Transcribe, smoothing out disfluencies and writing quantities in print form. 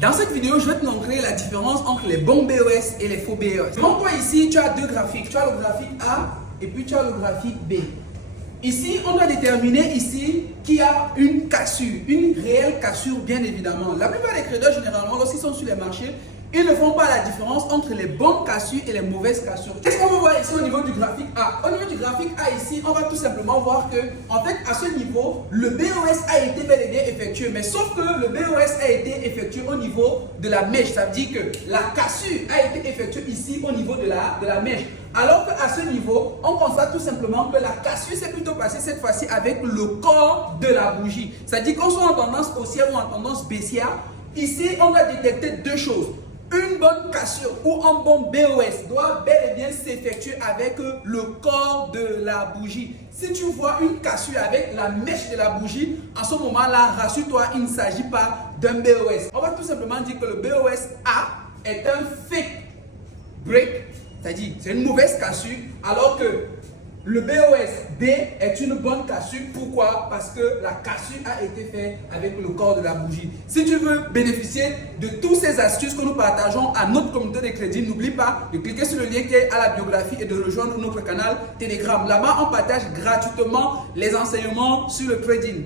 Dans cette vidéo, je vais te montrer la différence entre les bons BOS et les faux BOS. Devant toi ici, tu as deux graphiques. Tu as le graphique A et puis tu as le graphique B. Ici, on doit déterminer ici qu'il y a une cassure, une réelle cassure bien évidemment. La plupart des traders, généralement, lorsqu'ils sont sur les marchés, ils ne font pas la différence entre les bonnes cassures et les mauvaises cassures. Qu'est-ce qu'on va voir ici au niveau du graphique A? Au niveau du graphique A ici, on va tout simplement voir que, en fait, à ce niveau, le BOS a été bel et bien effectué. Mais sauf que le BOS a été effectué au niveau de la mèche. Ça veut dire que la cassure a été effectuée ici au niveau de la mèche. Alors qu'à ce niveau, on constate tout simplement que la cassure s'est plutôt passée cette fois-ci avec le corps de la bougie. C'est-à-dire qu'on soit en tendance haussière ou en tendance baissière, ici, on va détecter deux choses. Une bonne cassure ou un bon BOS doit bel et bien s'effectuer avec le corps de la bougie. Si tu vois une cassure avec la mèche de la bougie, en ce moment-là, rassure-toi, il ne s'agit pas d'un BOS. On va tout simplement dire que le BOS A est un fake break, c'est-à-dire c'est une mauvaise cassure, alors que le BOS B est une bonne cassure. Pourquoi? Parce que la cassure a été faite avec le corps de la bougie. Si tu veux bénéficier de toutes ces astuces que nous partageons à notre communauté de crédit, n'oublie pas de cliquer sur le lien qui est à la biographie et de rejoindre notre canal Telegram. Là-bas, on partage gratuitement les enseignements sur le trading.